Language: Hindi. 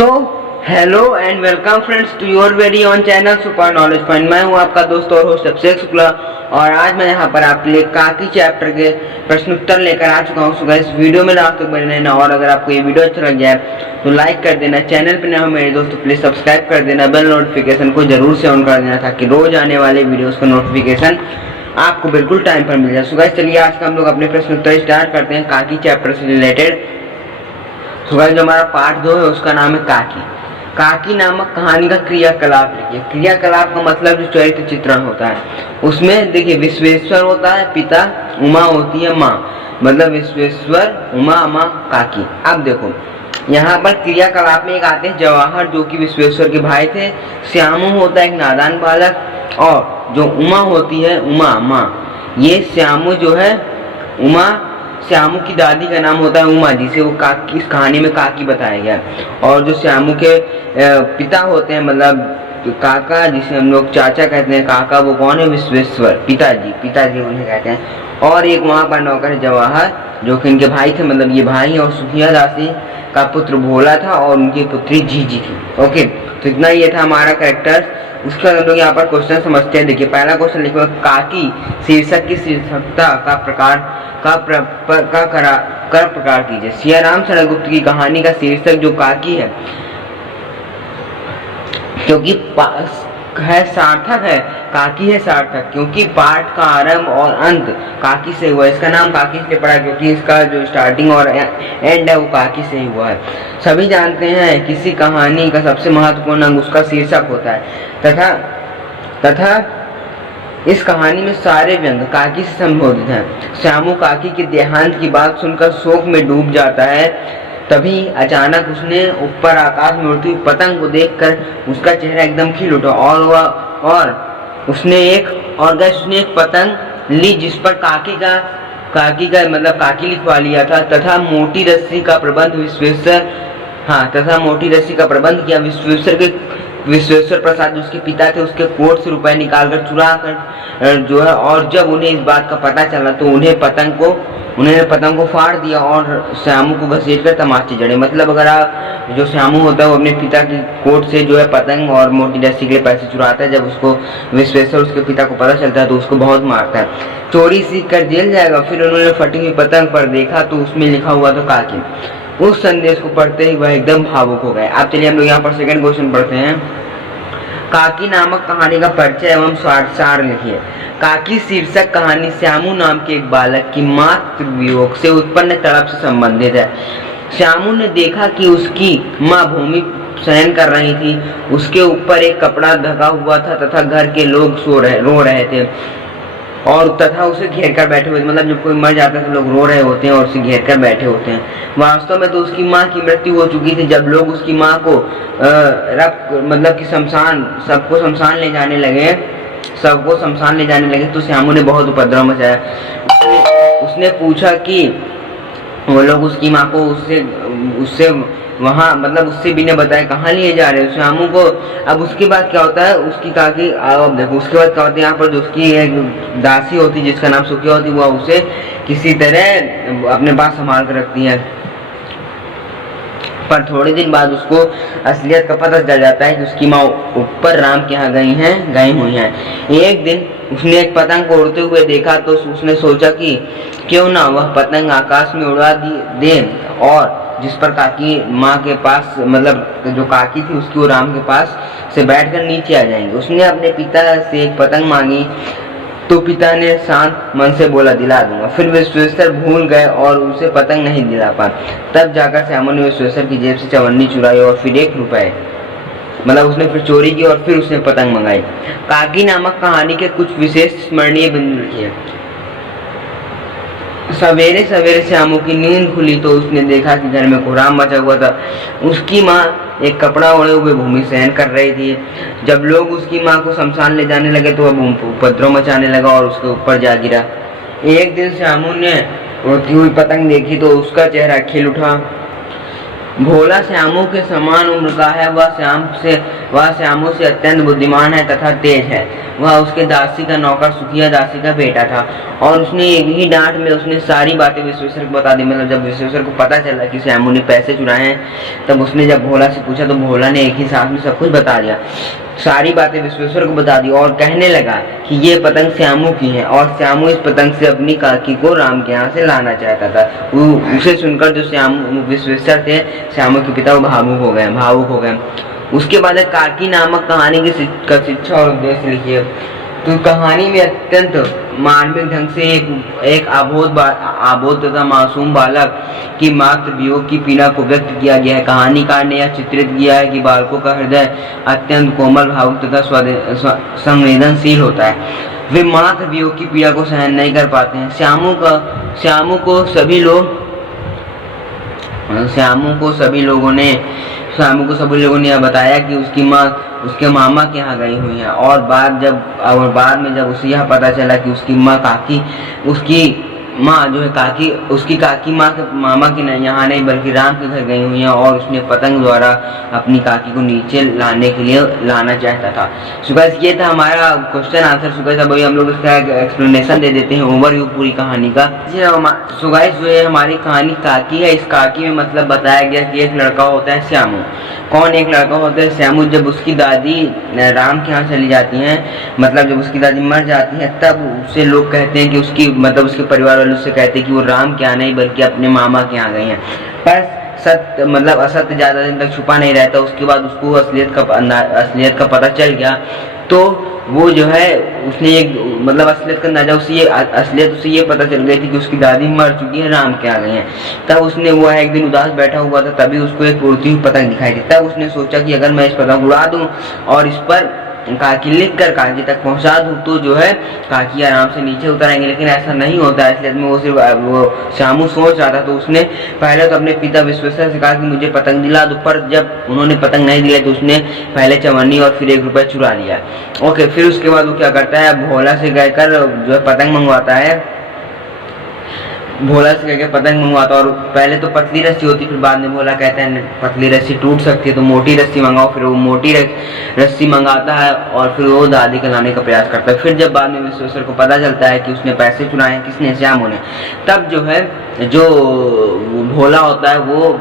So hello and welcome friends to your very on channel super knowledge point. मैं हूं आपका दोस्त और होस्ट अभिषेक शुक्ला और आज मैं यहां पर आपके लिए काकी चैप्टर के प्रश्न उत्तर लेकर आ चुका हूं। सो गाइस वीडियो में लास्ट तक बने रहना और अगर आपको ये वीडियो अच्छा लग जाए तो लाइक कर देना, चैनल पर नए हो मेरे दोस्तों प्लीज सब्सक्राइब कर देना, बेल नोटिफिकेशन को जरूर से ऑन कर देना ताकि रोज आने वाले वीडियोस का नोटिफिकेशन आपको बिल्कुल टाइम पर मिल जाए। सो गाइस चलिए आज का हम लोग अपने प्रश्न उत्तर स्टार्ट करते हैं काकी चैप्टर से रिलेटेड। सो गाइस जो हमारा पार्ट 2 है उसका नाम है काकी। काकी नामक कहानी का क्रियाकलाप लिखिए। क्रियाकलाप का मतलब जो चरित्र चित्रण होता है उसमें देखिए विश्वेश्वर होता है पिता, उमा होती है माँ, मतलब विश्वेश्वर, उमा, माँ, काकी। अब देखो यहाँ पर क्रियाकलाप में एक आते हैं जवाहर जो कि विश्वेश्वर के भाई थे, श्यामू होता है एक नादान बालक और जो उमा होती है उमा माँ। ये श्यामू जो है उमा, श्यामू की दादी का नाम होता है उमा जिसे वो काकी इस कहानी में काकी बताया गया। और जो श्यामू के पिता होते हैं मतलब काका जिसे हम लोग चाचा कहते हैं, काका वो कौन है? विश्वेश्वर, पिताजी उन्हें कहते हैं। और एक वहाँ पर नौकर जवाहर जो कि इनके भाई थे, मतलब ये भाई और सुखिया दासी का पुत्र भोला था और उनकी पुत्री जीजी थी। ओके, तो इतना ये था हमारा कैरेक्टर। उसके बाद हम लोग यहाँ पर क्वेश्चन समझते हैं। देखिए पहला क्वेश्चन लिखो, काकी शीर्षक की शीर्षकता का प्रकार कीजिए। सियाराम शरण की कहानी का शीर्षक जो काकी है क्योंकि है सार्थक है, काकी है सार्थक क्योंकि पाठ का आरंभ और अंत काकी से हुआ। इसका नाम काकी से पड़ा क्योंकि इसका जो स्टार्टिंग और एंड है वो काकी से ही हुआ है। सभी जानते हैं किसी कहानी का सबसे महत्वपूर्ण अंग उसका शीर्षक होता है तथा इस कहानी में सारे व्यंग काकी से संबोधित हैं। श्यामू काकी के देहांत की बात सुनकर शोक में डूब जाता है। तभी अचानक उसने ऊपर आकाश में उड़ती हुई पतंग को देखकर उसका चेहरा एकदम खिल उठा और उसने एक पतंग ली जिस पर काकी का मतलब काकी लिखवा लिया था तथा मोटी रस्सी का प्रबंध किया। विश्वेश्वर प्रसाद जो उसके पिता थे उसके कोट से रुपए निकालकर चुरा कर जो है, और जब उन्हें इस बात का पता चला तो उन्हें पतंग को फाड़ दिया और श्यामू को घसीट कर तमाचे जड़े। मतलब अगर आप जो श्यामू होता है वो अपने पिता की कोट से जो है पतंग और मोटी रस्सी के लिए पैसे चुराता है। जब उसको विश्वेश्वर उसके पिता को पता चलता है तो उसको बहुत मारता है, चोरी सीख कर जेल जाएगा। फिर उन्होंने फटी हुई पतंग पर देखा तो उसमें लिखा हुआ था काकी। उस संदेश को पढ़ते ही वह एकदम भावुक हो गए। अब चलिए हम लोग यहाँ पर सेकंड क्वेश्चन पढ़ते हैं। काकी नामक कहानी का परिचय एवं सार लिखिए। काकी शीर्षक कहानी श्यामू नाम के एक बालक की मातृ वियोग से उत्पन्न तड़प से संबंधित है। श्यामू ने देखा कि उसकी माँ भूमि शयन कर रही थी, उसके ऊपर एक कपड़ा ढका हुआ था तथा घर के लोग रो रहे थे और तथा उसे घेर कर बैठे हुए, मतलब जब कोई मर जाता है तो लोग रो रहे होते हैं और उसे घेर कर बैठे होते हैं। वास्तव में तो उसकी माँ की मृत्यु हो चुकी थी। जब लोग उसकी माँ को मतलब कि सबको शमशान ले जाने लगे तो श्यामू ने बहुत उपद्रव मचाया। उसने पूछा कि वो लोग उसकी माँ को उससे वहाँ मतलब उससे भी ने बताया कहाँ लिए जा रहे हो श्यामू को। अब उसके बाद क्या होता है, उसकी काकी अब देखो उसके बाद क्या होता है, यहाँ पर जो उसकी एक दासी होती जिसका नाम सुखिया होती वो उसे किसी तरह अपने पास संभाल कर रखती है। पर थोड़े दिन बाद उसको असलियत का पता चल जाता है कि उसकी माँ ऊपर राम के यहाँ गई हुई हैं। एक दिन उसने एक पतंग को उड़ते हुए देखा तो उसने सोचा कि क्यों ना वह पतंग आकाश में उड़ा दे और जिस पर काकी माँ के पास मतलब जो काकी थी उसकी वो राम के पास से बैठकर नीचे आ जाएंगे। उसने अपने पिता से एक पतंग मांगी तो पिता ने शांत मन से बोला दिला दूंगा। फिर विश्वेश्वर भूल गए और उसे पतंग नहीं दिला पाए। तब जाकर श्यामू ने विश्वेश्वर की जेब से चवन्नी चुराई और फिर 1 रुपए मतलब उसने फिर चोरी की और फिर उसने पतंग मंगाई। काकी नामक कहानी के कुछ विशेष स्मरणीय बिंदु लिखिए। सवेरे सवेरे श्यामू की नींद खुली तो उसने देखा कि घर में कोहराम मचा हुआ था। उसकी माँ एक कपड़ा ओढ़े हुए भूमि शयन कर रही थी। जब लोग उसकी माँ को शमशान ले जाने लगे तो वह उपद्रव मचाने लगा और उसके ऊपर जा गिरा। एक दिन श्यामू ने उड़ती हुई पतंग देखी तो उसका चेहरा खिल उठा। भोला श्यामू के समान उम्र का है। वह श्यामू से अत्यंत बुद्धिमान है तथा तेज है। वह उसके दासी का नौकर सुखिया दासी का बेटा था और उसने एक ही डांट में उसने सारी बातें विश्वेश्वर को बता दी। मतलब जब विश्वेश्वर को पता चला कि श्यामू ने पैसे चुराए हैं, तब उसने जब भोला से पूछा तो भोला ने एक ही साथ में सब कुछ बता दिया, सारी बातें विश्वेश्वर को बता दी और कहने लगा कि ये पतंग श्यामू की है और श्यामू इस पतंग से अपनी काकी को राम के यहाँ से लाना चाहता था। उसे सुनकर जो श्यामू विश्वेश्वर थे, श्यामू के पिता, वो भावुक हो गए। उसके बाद काकी नामक कहानी की शिक्षा और उद्देश्य लिखिए। तो कहानी में अत्यंत मार्मिक ढंग से एक अबोध तथा मासूम बालक की मातृ वियोग की पीड़ा को व्यक्त किया गया है। कहानीकार ने यह चित्रित किया है कि बालकों का हृदय अत्यंत कोमल, भावुक तथा संवेदनशील होता है। वे मातृ वियोग की पीड़ा को सहन नहीं कर पाते हैं। श्यामू को सभी लोगों ने बताया कि उसकी माँ उसके मामा के यहाँ गई हुई है और बाद में जब उसे यह पता चला कि उसकी माँ जो है उसकी काकी माँ के मामा के यहाँ नहीं बल्कि राम के घर गई हुई है और उसने पतंग द्वारा अपनी काकी को नीचे लाना चाहता था। सो गाइस, ये था हमारा क्वेश्चन आंसर। सो गाइस, अब हम लोग इसका एक्सप्लेनेशन दे देते हैं, ओवरव्यू पूरी कहानी का। सो गाइस, जो है हमारी कहानी काकी है। इस काकी में मतलब बताया गया कि एक लड़का होता है श्यामू। कौन एक लड़का होता है? श्यामू। जब उसकी दादी राम के यहाँ चली जाती हैं, मतलब जब उसकी दादी मर जाती है, तब उससे लोग कहते हैं कि उसके परिवार वाले उससे कहते हैं कि वो राम के यहाँ नहीं बल्कि अपने मामा के यहाँ गई हैं। पर असत्य ज्यादा दिन तक छुपा नहीं रहता। उसके बाद उसको असलियत का पता चल गया, तो वो जो है उसने असलियत का अंदाजा उसे ये पता चल गई थी कि उसकी दादी मर चुकी है, राम के आ गए हैं। तब उसने वो एक दिन उदास बैठा हुआ था, तभी उसको एक उड़ती हुई पतंग दिखाई दी। तब उसने सोचा कि अगर मैं इस पतंग उड़ा दूं और इस पर काकी लिख कर काकी तक पहुंचा दूं तो जो है काकी आराम से नीचे उतरेंगे। लेकिन ऐसा नहीं होता है, इसलिए वो सिर्फ श्यामू सोच रहा था। तो उसने पहले तो अपने पिता विश्वेश्वर से कहा कि मुझे पतंग दिला दो, पर जब उन्होंने पतंग नहीं दिलाई तो उसने पहले चवन्नी और फिर 1 रुपया चुरा लिया। ओके, फिर उसके बाद वो क्या करता है, भोला से कहकर जो है पतंग मंगवाता है। भोला से कहकर पतंग मंगवाता और पहले तो पतली रस्सी होती, फिर बाद में भोला कहता है पतली रस्सी टूट सकती है तो मोटी रस्सी मंगाओ। फिर वो मोटी रस्सी मंगाता है और फिर वो दादी के लाने का प्रयास करता है। फिर जब बाद में विश्वेश्वर को पता चलता है कि उसने पैसे चुराए हैं, किसने? श्यामू ने। तब जो है जो भोला होता है वो